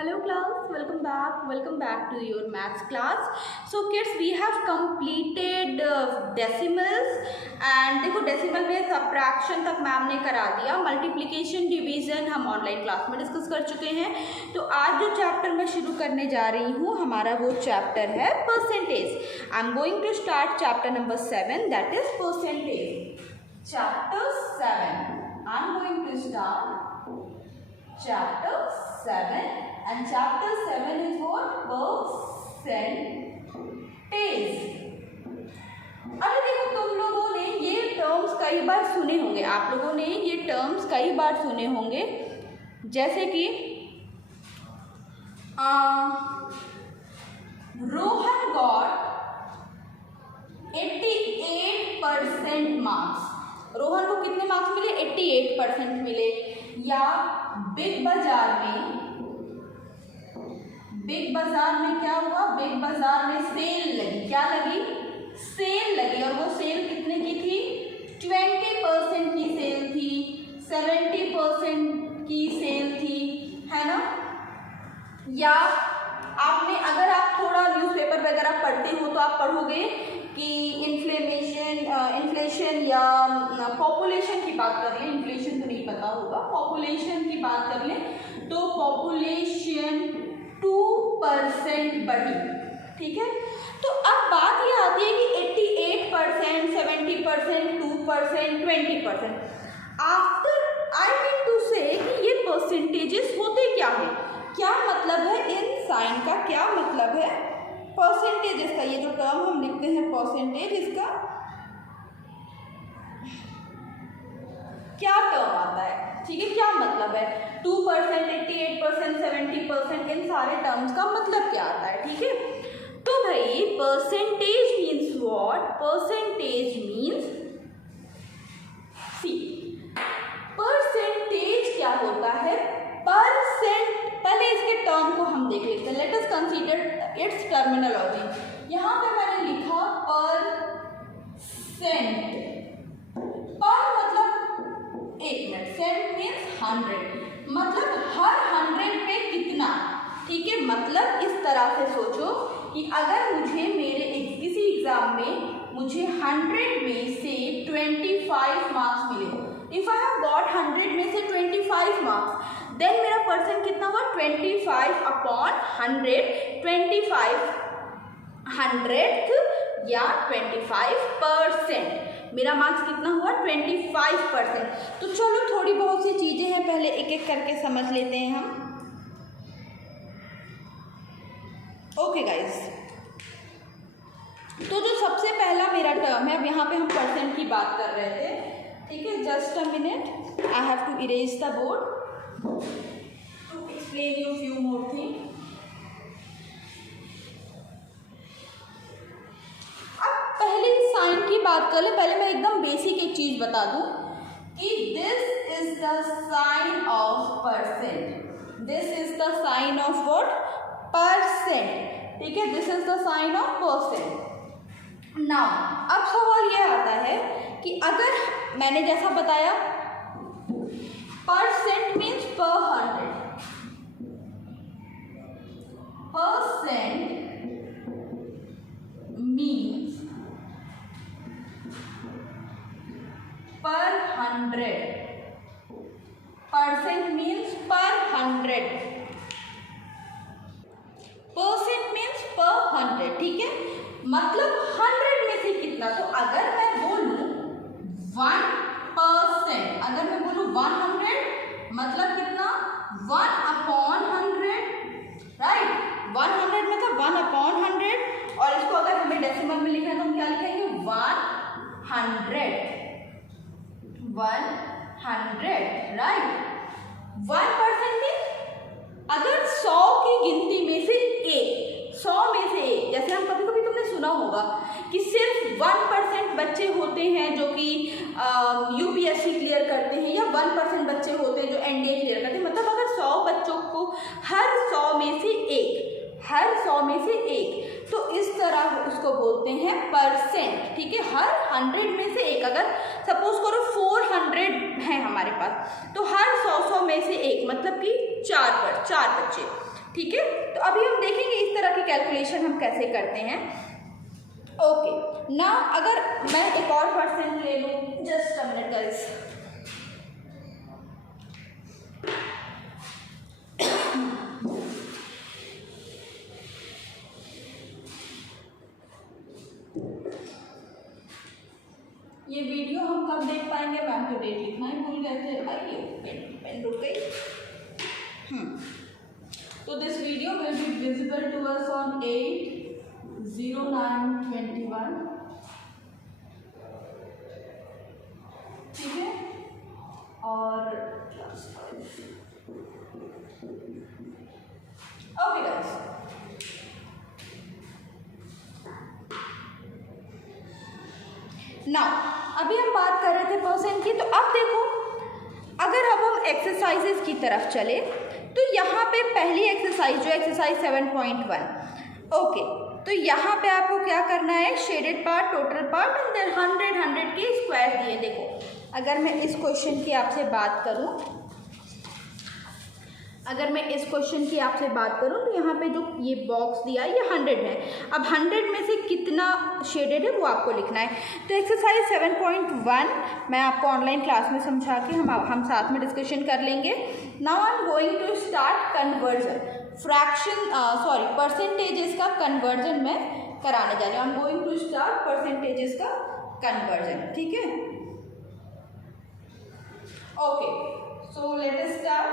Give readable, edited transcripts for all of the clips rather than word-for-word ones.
Hello class, welcome back to your maths class. So kids, we have completed decimals and देखो decimal में subtraction तक ma'am ने करा दिया, मल्टीप्लिकेशन डिवीजन हम ऑनलाइन क्लास में डिस्कस कर चुके हैं। तो आज जो चैप्टर मैं शुरू करने जा रही हूँ हमारा वो चैप्टर है percentage. I am going to start chapter number 7, that is percentage. Chapter 7 I am going to start chapter 7 and chapter 7 is what? Percentage। अरे देखो तुम लोगों ने ये टर्म्स कई बार सुने होंगे, आप लोगों ने ये टर्म्स कई बार सुने होंगे, जैसे कि रोहन गॉट 88% मार्क्स। रोहन को कितने मार्क्स मिले? 88% मिले। या बिग बाजार में क्या हुआ? बिग बाजार में सेल लगी। क्या लगी? सेल लगी। और वो सेल कितने की थी? 20% की सेल थी, 70% की सेल थी, है ना? या आपने, अगर आप थोड़ा न्यूज़पेपर वगैरह पढ़ते हो तो आप पढ़ोगे कि इन्फ्लेशन या पॉपुलेशन की बात कर लें, इन्फ्लेशन तो नहीं पता होगा, पॉपुलेशन की बात कर लें तो पॉपुलेशन 2% बढ़ी। ठीक है, तो अब बात ये आती है कि 88%, 70%, 2%, 20%। आफ्टर आई मीन टू से कि ये परसेंटेजेस होते क्या है, क्या मतलब है इन साइन का, क्या मतलब है परसेंटेजेस का। ये जो टर्म हम लिखते हैं परसेंटेज, इसका क्या टर्म आता है? ठीक है, क्या मतलब है? 2%, 88%, 70%, इन सारे टर्म्स का मतलब क्या आता है? ठीक है, तो भाई percentage means what? Percentage means, see percentage क्या होता है? परसेंट, पहले इसके टर्म को हम देख लेते हैं। Let us consider it's terminology. यहाँ पे मैंने लिखा परसेंट। पर मतलब एक मिनट, सेंट मीन्स 100, मतलब हर 100 पे कितना। ठीक है, मतलब इस तरह से सोचो कि अगर मुझे मेरे किसी एग्जाम में मुझे 100 में से 25 मार्क्स मिले, इफ आई हैव गॉट 100 में से 25 मार्क्स, देन मेरा परसेंट कितना हुआ? 25 अपॉन 100, 25 100th या 25%। मेरा मार्क्स कितना हुआ? 25%। तो चलो थोड़ी बहुत सी चीजें हैं, पहले एक एक करके समझ लेते हैं हम। ओके गाइज, तो जो सबसे पहला मेरा टर्म है, अब यहाँ पे हम परसेंट की बात कर रहे थे। ठीक है, just a minute, I have to erase the board to explain you few more things. अब पहले साइन की बात कर ले। पहले मैं एकदम बेसिक एक चीज बता दूं कि this is the sign of percent. This is the sign of what? Percent. ठीक है, this is the sign of percent. Now अब सवाल यह आता है कि अगर मैंने जैसा बताया परसेंट मीन्स पर 100, परसेंट मीन्स पर 100, परसेंट मीन्स पर 100, परसेंट मीन्स पर 100। ठीक है, मतलब 100 में से कितना। तो अगर मैं बोलूं 1%, अगर मैं बोलूं 100, मतलब कितना? 1 अपॉन 100, राइट? 100 में था 1 अपॉन 100, और इसको अगर हमें डेसिमल में लिखना है तो हम क्या लिखेंगे? 100, 100, राइट? 1% मीन्स अगर 100 की गिनती में से एक, 100 में से एक, जैसे हम कभी कभी तुमने सुना होगा कि सिर्फ 1% बच्चे होते हैं जो कि यूपीएससी क्लियर करते हैं, या 1% बच्चे होते हैं जो एनडीए क्लियर करते हैं। मतलब अगर 100 बच्चों को हर 100 में से एक, हर 100 में से एक, तो इस तरह उसको बोलते हैं परसेंट। ठीक है, हर 100 में से एक। अगर सपोज करो 400 है हमारे पास, तो हर 100 में से एक, मतलब कि 4 बच्चे, ठीक है, तो अभी हम देखेंगे इस तरह की कैलकुलेशन हम कैसे करते हैं। ओके ना, अगर मैं एक और परसेंट ले लूँ, जस्ट अ मिनट गाइस। ये वीडियो हम कब देख पाएंगे? मैम तो डेट लिखना ही भूल गए थे। आइए पेन रुक गई। तो this video will be visible to us on 8/09/21, ठीक है, और ओके गाइस, नाउ अभी हम बात कर रहे थे परसेंट की। तो अब देखो, अगर अब हम एक्सरसाइजेस की तरफ चले तो यहाँ पे पहली एक्सरसाइज जो एक्सरसाइज 7.1, ओके, तो यहाँ पे आपको क्या करना है, shaded part, total part and then 100 के स्क्वायर दिए। देखो अगर मैं इस क्वेश्चन की आपसे बात करूँ, तो यहाँ पे जो ये बॉक्स दिया है ये 100 है। अब 100 में से कितना शेडेड है वो आपको लिखना है। तो एक्सरसाइज 7.1 मैं आपको ऑनलाइन क्लास में समझा के हम साथ में डिस्कशन कर लेंगे। Now I am going to start conversion, percentages का कन्वर्जन मैं कराने जा रही हूँ। I am going to start percentages का कन्वर्जन, ठीक है। Okay, so let us start.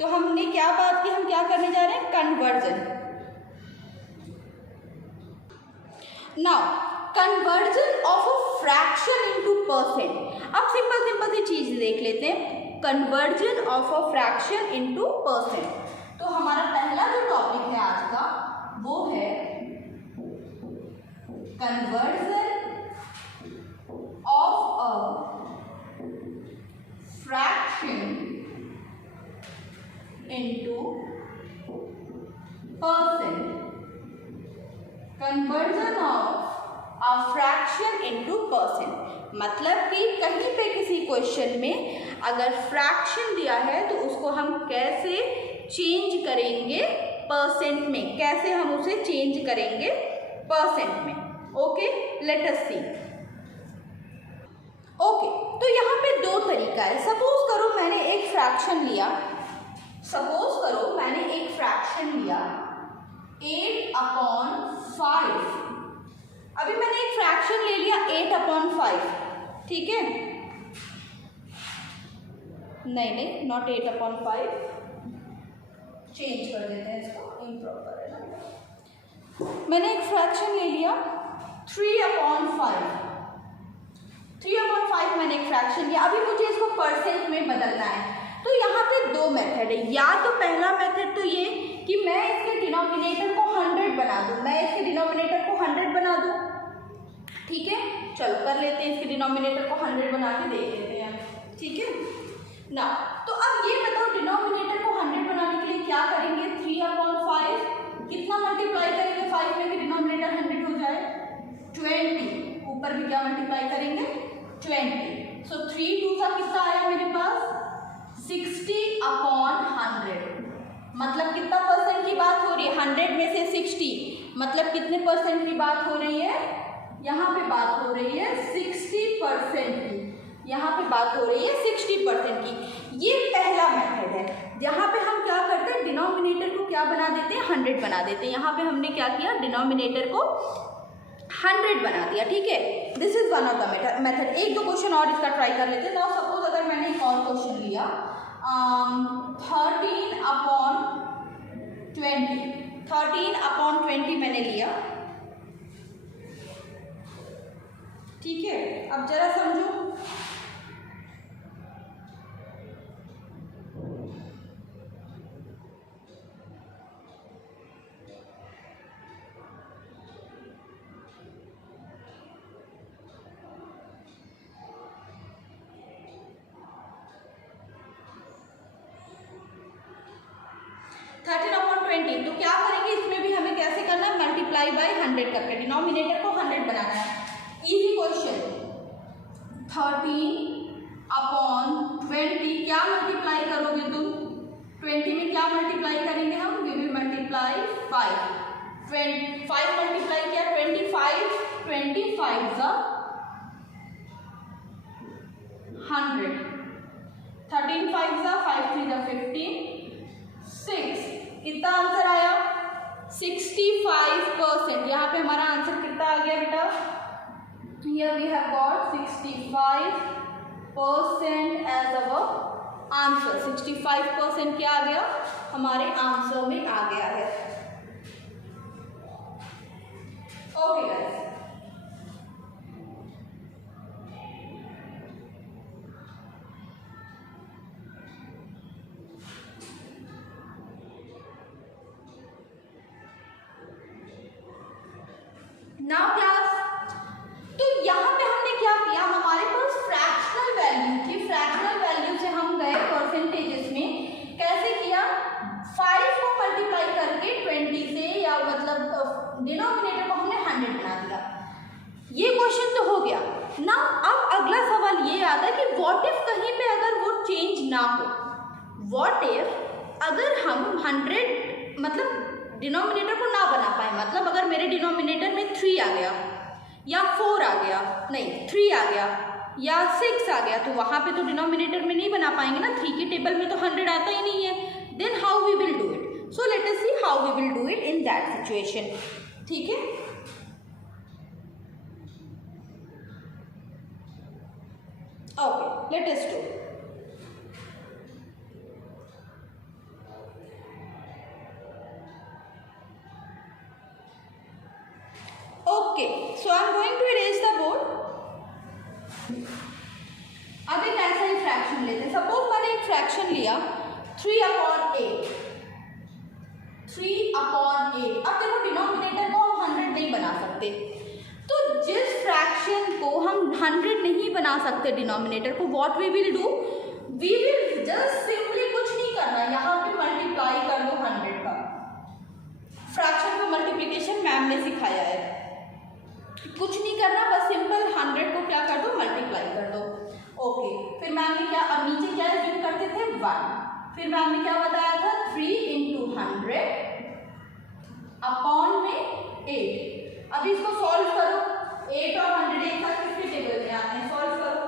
तो हमने क्या बात की, हम क्या करने जा रहे हैं, conversion. Now conversion of a fraction into percent. अब सिंपल सी चीज देख लेते हैं, conversion of a fraction into percent. तो हमारा पहला जो टॉपिक है आज का वो है conversion of a fraction into percent, conversion of a fraction into percent। मतलब कि कहीं पे किसी क्वेश्चन में अगर फ्रैक्शन दिया है तो उसको हम कैसे चेंज करेंगे परसेंट में, कैसे हम उसे चेंज करेंगे परसेंट में। ओके, लेट अस सी। ओके, तो यहाँ पे दो तरीका है। सपोज करो मैंने एक फ्रैक्शन लिया, 8/5। अभी मैंने एक फ्रैक्शन ले लिया 8/5, ठीक है, नहीं नॉट 8/5, चेंज कर देते हैं इसको, इम्प्रॉपर है ना। मैंने एक फ्रैक्शन ले लिया 3/5, 3/5 मैंने एक फ्रैक्शन लिया। अभी मुझे इसको परसेंट में बदलना है। तो यहाँ पे दो मेथड है। या तो पहला मेथड तो ये कि मैं इसके डिनोमिनेटर को 100 बना दूँ, ठीक है, चलो कर लेते हैं, इसके डिनोमिनेटर को 100 बना के देख लेते हैं, ठीक है ना। तो अब ये बताओ डिनोमिनेटर को 100 बनाने के लिए क्या करेंगे, 3/5 कितना मल्टीप्लाई करेंगे 5 में कि डिनोमिनेटर 100 हो जाए, 20, ऊपर भी क्या मल्टीप्लाई करेंगे, 20। सो 3 2 का कितना आया मेरे पास, 60/100। मतलब कितना परसेंट की बात हो रही है, 100 में से 60, मतलब कितने परसेंट की बात हो रही है, यहाँ पे बात हो रही है 60% की, यहाँ पे बात हो रही है 60% की। ये पहला मेथड है जहाँ पे हम क्या करते हैं, डिनोमिनेटर को क्या बना देते हैं, 100 बना देते हैं। यहाँ पे हमने क्या किया, डिनोमिनेटर को 100 बना दिया, ठीक है। This is one of the method. एक दो क्वेश्चन और इसका ट्राई कर लेते हैं। नाउ सपोज अगर मैंने एक और क्वेश्चन लिया 13/20 मैंने लिया, ठीक है। अब जरा समझो, तो क्या करेंगे, इसमें भी हमें कैसे करना है, मल्टीप्लाई बाय 100 करके डिनोमिनेटर को 100 बनाना है। इजी क्वेश्चन, 13/20 क्या मल्टीप्लाई करोगे तुम, 20 में क्या मल्टीप्लाई करेंगे हम, 5 मल्टीप्लाई किया 25, 25 ज़ा 100, 13 5 ज़ा 5 3 ज़ा 15, 6, कितना आंसर आया 65%। यहाँ पे हमारा आंसर कितना आ गया बेटा, here we have got 65% as our answer. 65% क्या आ गया हमारे आंसर में आ गया है। ओके गाइस, नाउ क्लास, तो यहाँ पे हमने क्या किया, हमारे पास फ्रैक्शनल वैल्यू थी, फ्रैक्शनल वैल्यू से हम गए परसेंटेजेस में। कैसे किया, 5 को मल्टीप्लाई करके 20 से, या मतलब डिनोमिनेटर को हमने 100 बना दिया। ये क्वेश्चन तो हो गया ना। अब अगला सवाल ये आता है कि व्हाट इफ कहीं पे अगर वो चेंज ना हो, व्हाट इफ अगर हम 100 मतलब डिनोमिनेटर को ना बना पाए, मतलब अगर मेरे डिनोमिनेटर में 3 आ गया या 4 आ गया, नहीं 3 आ गया या 6 आ गया, तो वहाँ पे तो डिनोमिनेटर में नहीं बना पाएंगे ना, 3 के टेबल में तो 100 आता ही नहीं है। Then how we will do it, so let us see how we will do it in that situation. ठीक है, okay let us do. Okay, so I am going to erase the board. अब एक ऐसा ही fraction लेते हैं। Suppose मैंने एक fraction लिया 3/8, 3/8। अब देखो डिनोमिनेटर को हम 100 नहीं बना सकते, तो जिस फ्रैक्शन को हम 100 नहीं बना सकते डिनोमिनेटर को, what we will do, we will just simply कुछ नहीं करना, यहाँ पे मल्टीप्लाई कर दो 100 का। फ्रैक्शन का मल्टीप्लिकेशन मैम ने सिखाया है, कुछ नहीं करना, बस सिंपल 100 को क्या कर दो, मल्टीप्लाई कर दो। ओके, फिर मैम ने क्या, अब नीचे क्या यूज करते थे 1, फिर मैम ने क्या बताया था 3 × 100 अपॉन में 8। अब इसको सॉल्व करो, 8 और 100 एक साथ किसके टेबल में आते हैं, सॉल्व करो।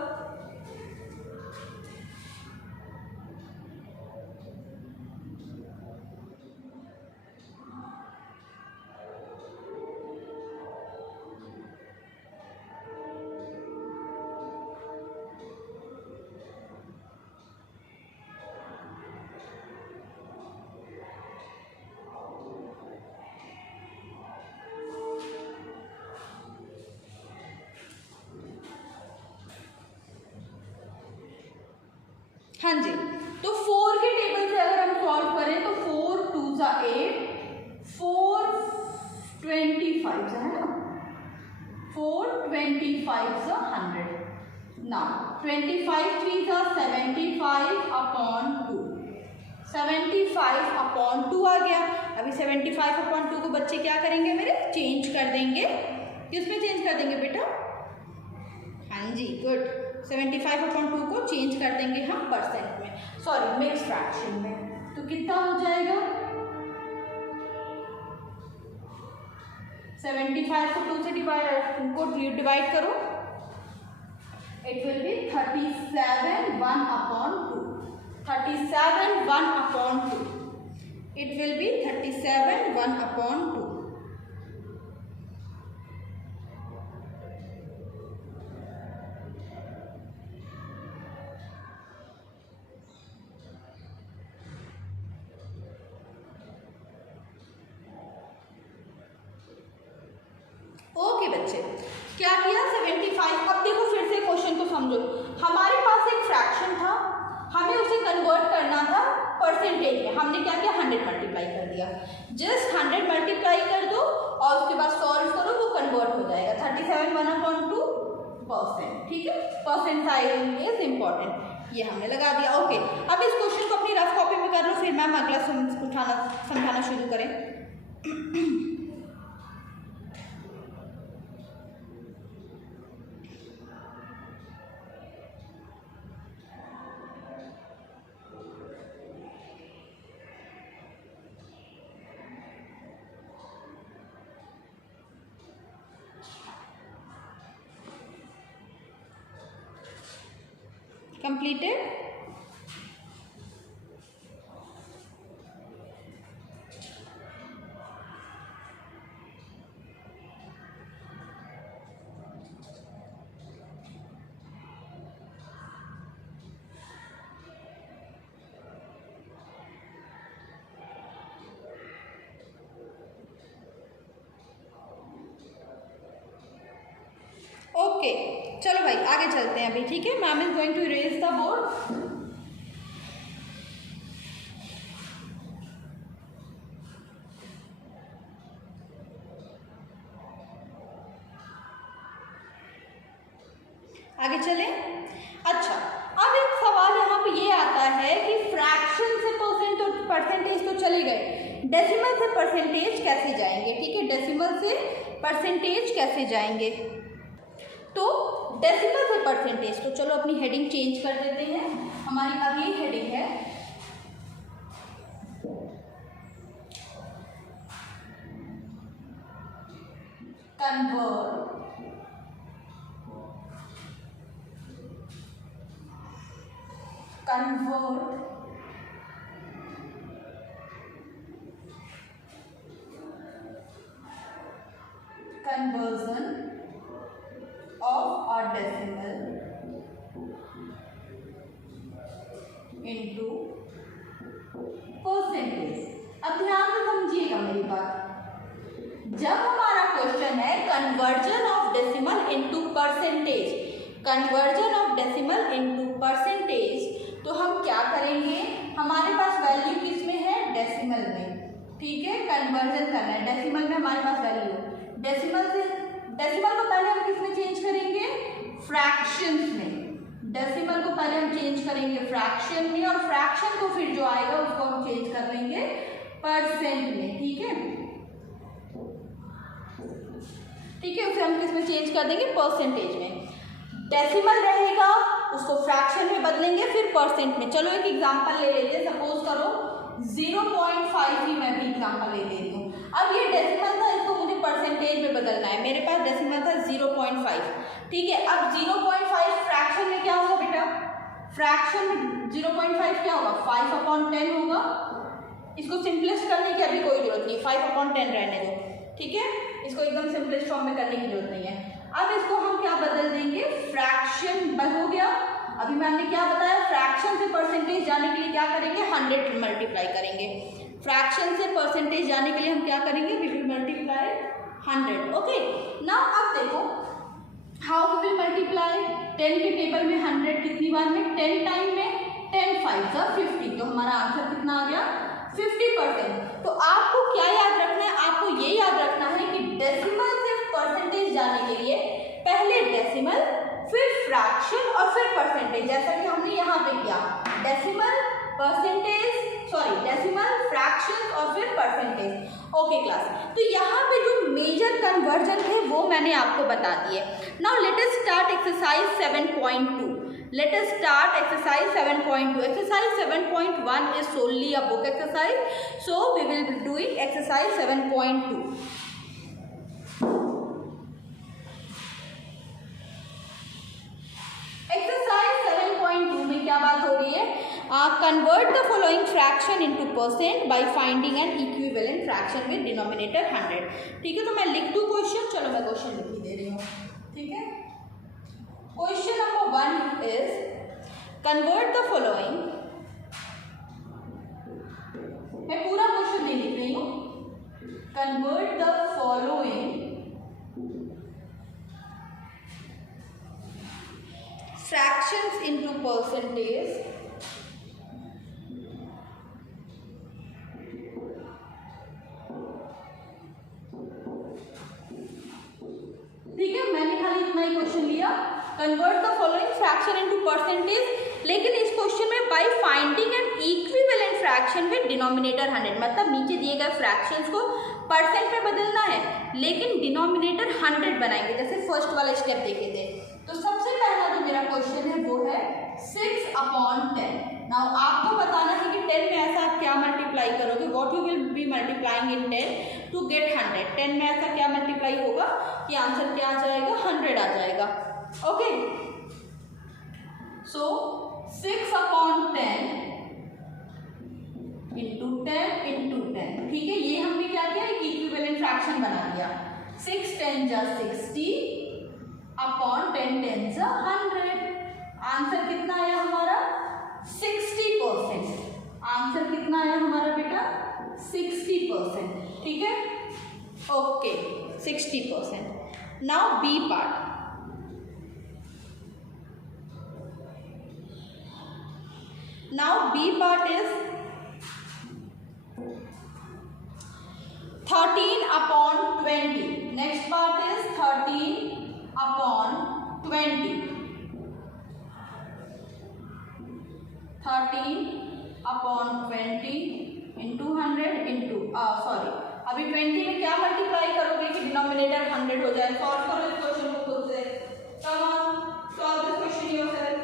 हाँ जी, तो 4 के टेबल से अगर हम सॉल्व करें तो 4 2 ज़ा 8, 4 25 है ना, 4 25 ज़ा 100। ना 25 3 ज़ा 75 अपॉन 2, 75 अपॉन 2 आ गया। अभी 75 अपॉन 2 को बच्चे क्या करेंगे मेरे, चेंज कर देंगे। किसमें चेंज कर देंगे बेटा, हाँ जी गुड, 75 अपॉन 2 को चेंज कर देंगे हम परसेंट में, सॉरी मिक्स फ्रैक्शन में। तो कितना हो जाएगा, 75 को 2 से डिवाइड करो, it will be 37 1 upon 2, 37 1 upon 2, it will be 37 1 upon 2। Okay बच्चे, क्या किया 75। अब देखो फिर से क्वेश्चन को समझो, हमारे पास एक फ्रैक्शन था, हमें उसे कन्वर्ट करना था परसेंटेज में। हमने क्या किया, 100 मल्टीप्लाई कर दिया। जस्ट 100 मल्टीप्लाई कर दो और उसके बाद सॉल्व करो, वो कन्वर्ट हो जाएगा 37 1/2%। ठीक है, परसेंटाइल इज इम्पॉर्टेंट, ये हमने लगा दिया। ओके, अब इस क्वेश्चन को अपनी रफ कॉपी में कर लो, फिर मैम अगला समझाना शुरू करें। कंप्लीटेड। ओके चलो भाई आगे चलते हैं अभी, ठीक है। Ma'am is going to erase the board. आगे चलें। अच्छा, अब एक सवाल यहाँ पे ये आता है कि फ्रैक्शन से परसेंटेज तो चले गए, डेसिमल से परसेंटेज कैसे जाएंगे, ठीक है। डेसिमल से परसेंटेज कैसे जाएंगे, तो डेसिमल से परसेंटेज, तो चलो अपनी हेडिंग चेंज कर देते हैं। हमारी अगली हेडिंग है convert conversion of a decimal into percentage। अब ध्यान से समझिएगा मेरी बात। जब हमारा क्वेश्चन है conversion of decimal into percentage, conversion of decimal into percentage, तो हम क्या करेंगे, हमारे पास वैल्यू किस में है, डेसिमल में, ठीक है। कन्वर्जन करना है, डेसिमल में हमारे पास वैल्यू, डेसिमल को पहले हम किस में चेंज करेंगे, फ्रैक्शंस में। डेसिमल को पहले हम चेंज करेंगे फ्रैक्शन में, और फ्रैक्शन को फिर जो आएगा उसको हम चेंज कर लेंगे परसेंट में, ठीक है। ठीक है, उसे हम किस में चेंज कर देंगे, परसेंटेज में। डेसिमल रहेगा उसको फ्रैक्शन में बदलेंगे, फिर परसेंट में। चलो एक एग्जांपल ले लेते हैं, सपोज करो 0.5 ही मैं भी एग्जांपल ले रही हूँ। अब ये डेसिमल था, इसको मुझे परसेंटेज में बदलना है। मेरे पास डेसिमल था 0.5, ठीक है। अब 0.5 फ्रैक्शन में क्या होगा बेटा, फ्रैक्शन में 0.5 क्या होगा, 5/10 होगा। इसको सिंपलेस्ट करने की अभी कोई जरूरत नहीं, 5/10 रहने दो, ठीक है। इसको एकदम सिंपलेस्ट फॉर्म में करने की जरूरत नहीं है। अब इसको हम क्या बदल देंगे, फ्रैक्शन हो गया। अभी मैंने क्या बताया, फ्रैक्शन से परसेंटेज जाने के लिए क्या करेंगे, 100 मल्टीप्लाई करेंगे। फ्रैक्शन से परसेंटेज जाने के लिए हम क्या करेंगे, we will multiply 100। Okay, now अब देखो हाउ वी विल मल्टीप्लाई। 10 के टेबल में 100 कितनी बार में, 10 टाइम में, 10 5 50, तो हमारा आंसर कितना आ गया, 50%। तो आपको क्या याद रखना है, आपको ये याद रखना है कि डेसिमल से परसेंटेज जाने के लिए पहले डेसिमल, फिर फ्रैक्शन और फिर परसेंटेज, जैसा कि हमने यहाँ पे किया। डेसिमल, डेसिमल, फ्रैक्शन और फिर परसेंटेज। ओके क्लास, तो यहाँ पे जो मेजर कन्वर्जन है वो मैंने आपको बता दिए। Now let us start exercise 7.2। Let us start exercise 7.2. Exercise 7.1 is solely a book exercise, so we will be doing exercise 7.2. Exercise 7.2 में क्या बात हो रही है, convert the following fraction into percent by finding an equivalent fraction with denominator 100। ठीक है, तो मैं लिख दूँ क्वेश्चन, चलो मैं क्वेश्चन लिख ही दे रही हूँ, ठीक है। Question number 1 is convert the following, मैं पूरा क्वेश्चन नहीं लिख रही हूँ, convert the following fractions into percentage ठीक है। मैंने खाली इतना ही क्वेश्चन लिया, convert the following fraction into percentage, लेकिन इस क्वेश्चन में by finding N equivalent fraction with denominator 100, मतलब नीचे दिए गए फ्रैक्शंस को परसेंट में बदलना है, लेकिन डिनोमिनेटर 100 बनाएंगे, जैसे फर्स्ट वाला स्टेप देखे थे। तो सबसे पहला जो मेरा क्वेश्चन है वो है 6/10। नाउ आपको बताना है कि 10 में ऐसा आप क्या मल्टीप्लाई करोगे, what you will be multiplying in 10 to get 100। 10 में ऐसा क्या मल्टीप्लाई होगा कि आंसर क्या आ जाएगा, 100 आ जाएगा। ओके, सो 6/10 इंटू 10 इंटू 10, ठीक है। ये हमने क्या किया, एक इक्विवेलेंट फ्रैक्शन बना दिया। 6 10 जा 60 अपॉन 10 10 जा 100। आंसर कितना आया हमारा 60%। आंसर कितना आया हमारा बेटा 60%, ठीक है। Okay 60%। Now B part. Now B part is 13/20. Next part is 13/20. 13/20 into 100 into sorry, अभी 20 में क्या मल्टीप्लाई करोगे कि डिनोमिनेटर 100 हो जाए। सॉल्व करो इस क्वेश्चन को खुद से। Come on solve this question yourself.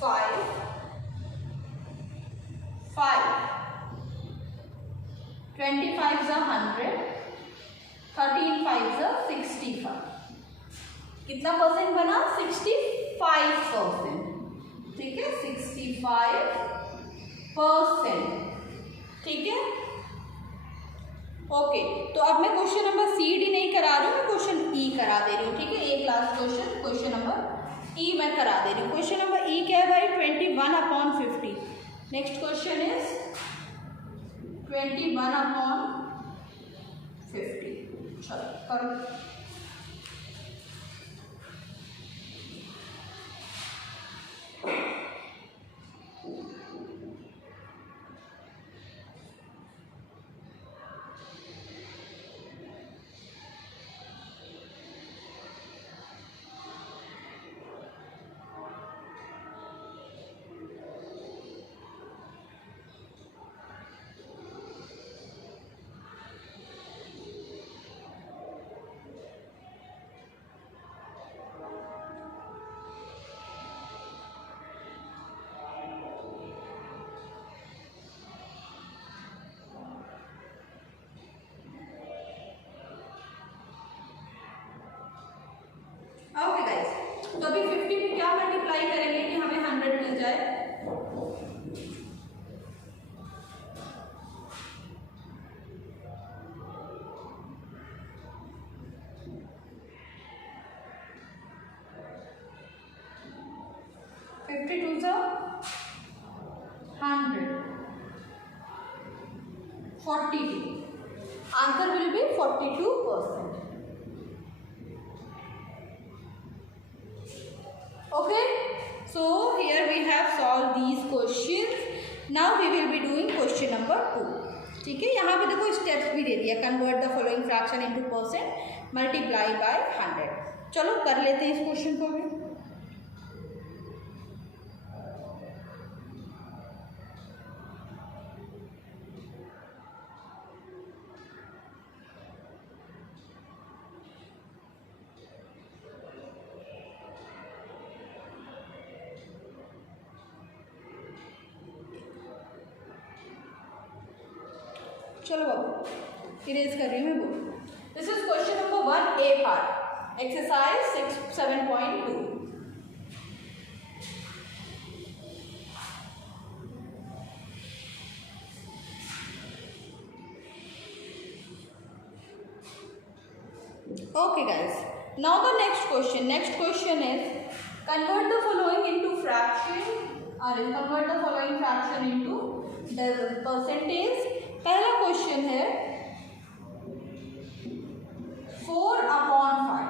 Five. 25 is 100, 13 5 is 65। कितना परसेंट बना 65%, ठीक है 65%, ठीक है। ओके तो अब मैं क्वेश्चन नंबर सी डी नहीं करा रही हूँ, मैं क्वेश्चन ई करा दे रही हूँ, ठीक है। एक लास्ट क्वेश्चन नंबर ई मैं करा दे रही हूँ। क्वेश्चन नंबर ई क्या है भाई 21/50। Next question is 21/50। चलो करो। ओके गाइस, तो अभी 50 में क्या मल्टीप्लाई करेंगे कि हमें 100 मिल जाए। Fifty to 100, 42। Answer will be 42%। Okay, so here we have solved these questions. Now we will be doing question number 2, ठीक है। यहाँ पे देखो स्टेप्स भी दे दिया, convert the following fraction into percent, multiply by 100। चलो कर लेते हैं इस क्वेश्चन को भी। चलो बाबू इरेज कर रही हूँ मैं book. This is question number 1 A part, exercise 7.2। Okay guys, now the next question is convert the following into fraction, or convert the following fraction into the percentage। पहला क्वेश्चन है 4/5।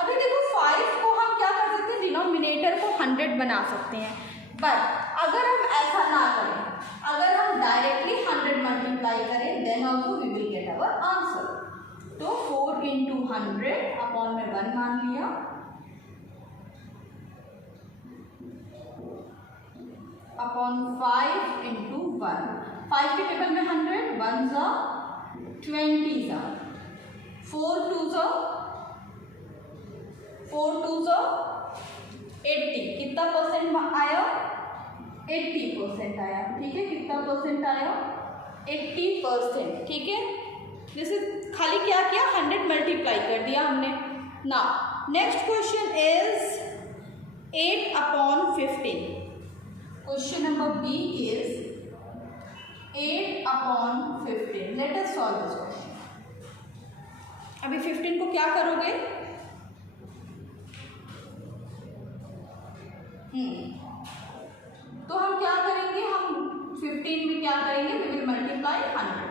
अभी देखो 5 को हम क्या कर सकते हैं, डिनोमिनेटर को 100 बना सकते हैं। बट अगर हम ऐसा ना करें, अगर हम डायरेक्टली 100 मल्टीप्लाई करें, then also we will get our answer. तो 4 × 100 अपॉन में 1 मान लिया, अपॉन 5 × 1 5 के टेबल में 100, 1 ज़ा 20 ज़ा 4 2 ज़ा 80। कितना परसेंट आया? 80% आया। ठीक है, कितना परसेंट आया? 80%। ठीक है, जैसे खाली क्या किया, 100 मल्टीप्लाई कर दिया हमने। ना next question is 8/15। Question number B is 8/15। Let us solve this question. अभी 15 को क्या करोगे? तो हम क्या करेंगे, हम 15 में क्या करेंगे, वी विल मल्टीप्लाई 100।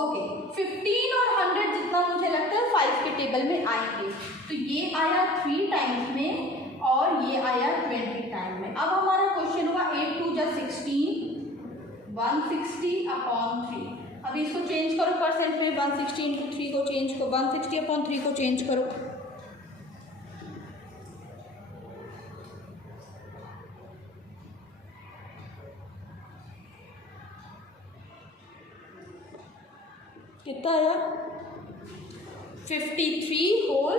ओके, 15 और 100 जितना मुझे लगता है 5 के टेबल में आएंगे। तो ये आया 3 टाइम्स में और ये आया 20 टाइम में। अब हमारा क्वेश्चन होगा 8 2 जा 16, 160/3। अभी इसको चेंज करो परसेंट में, 160 × 3 को चेंज करो, 160/3 को चेंज करो। कितना आया? 53 whole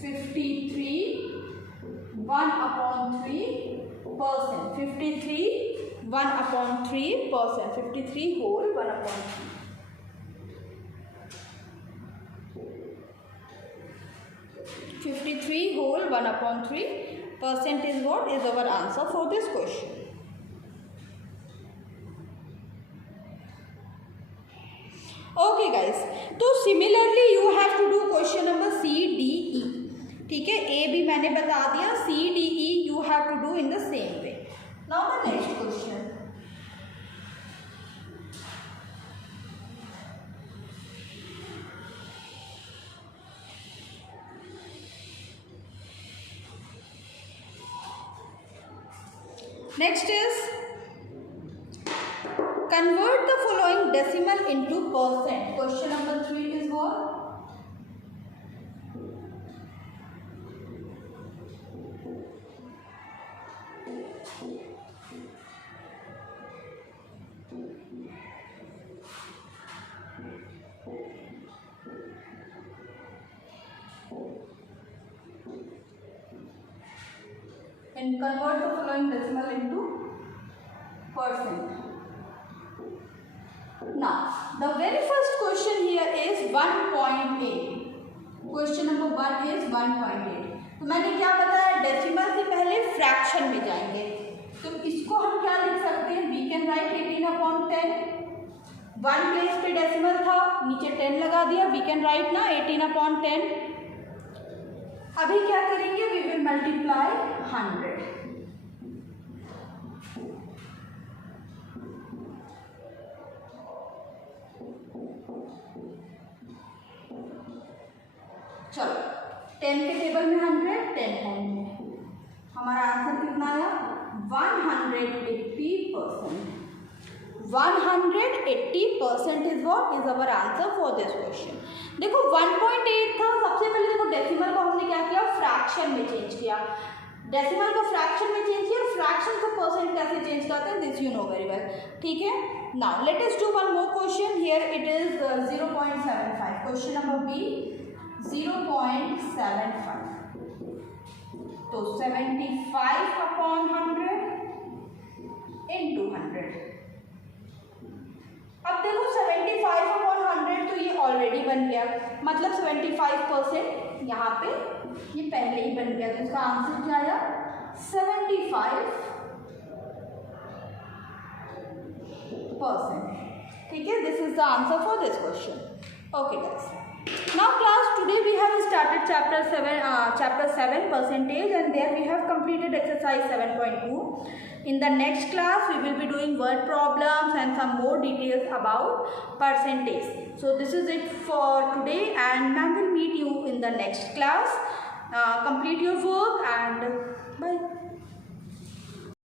53 1/3%। 53 1/3%। 53 whole 1/3। 53 whole 1/3% is what is our answer for this question. Okay guys, तो similarly you have to do question number C D E। ठीक है, A भी मैंने बता दिया, C D E you have to do in the same way. Now the next question. Next is convert the following decimal into percent. Question number 3 is what? And convert the following decimal into percent. Now, the very first question here is 1.8. Question number 1 is 1.8. तो मैंने क्या बताया, decimal से पहले fraction में जाएंगे। तो इसको हम क्या लिख सकते हैं, वी कैन राइट 18/10। 1 प्लेस पे डेसिमल था, नीचे 10 लगा दिया, वी कैन राइट ना 18/10। अभी क्या करेंगे, वी विल मल्टीप्लाई 100। चलो, 10 के टेबल में 100, 10 टाइम में हमारा आंसर कितना आया, 180%। 180% is what is our answer for this question. देखो 1.8 था, सबसे पहले देखो डेसिमल को हमने क्या किया, फ्रैक्शन में चेंज किया। डेसिमल को फ्रैक्शन में चेंज किया, फ्रैक्शन से परसेंट कैसे चेंज करते हैं, this you know very well. ठीक है, now let us do one more question. Here it is 0.75। Question number B 0.75। तो 75/100 into 100। अब देखो 75/100 तो ये ऑलरेडी बन गया, मतलब 75% यहाँ पे ये पहले ही बन गया। तो इसका आंसर क्या आया, 75%। ठीक है, this is the answer for this question. Okay guys, now class, today we have started chapter 7 percentage, and there we have completed exercise 7.2. in the next class we will be doing word problems and some more details about percentage. So this is it for today, and I will meet you in the next class. Complete your work and